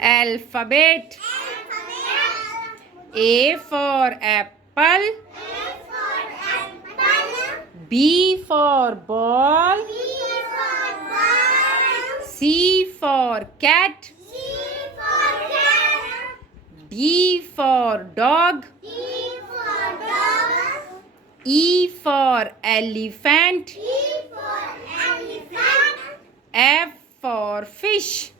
Alphabet. A for apple. B for ball. C for cat. D for dog. E for elephant. F for fish.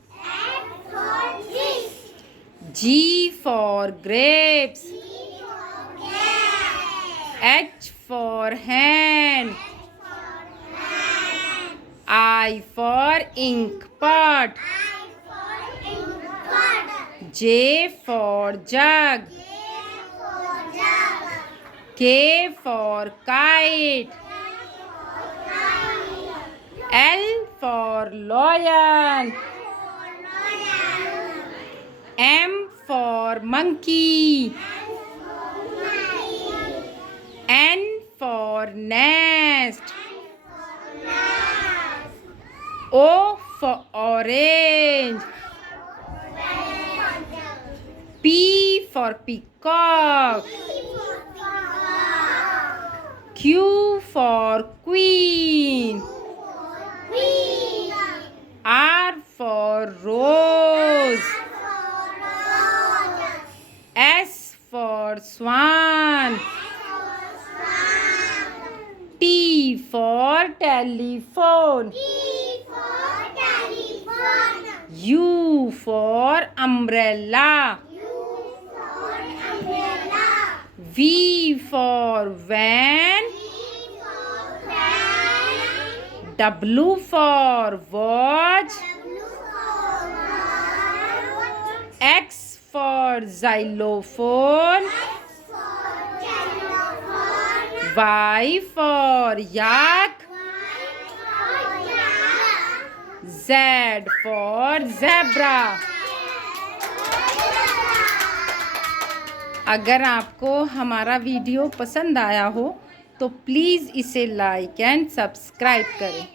G for grapes. H for hand. I for ink pot. J for jug. K for kite. L for lion. M for monkey. N for nest. O for orange. P for peacock. Q for queen. R for rose. S for swan. T for telephone. U for umbrella. V for van. W for watch. X for xylophone. Y for yak. Z for zebra. अगर आपको हमारा video पसंद आया हो तो please इसे like and subscribe करें।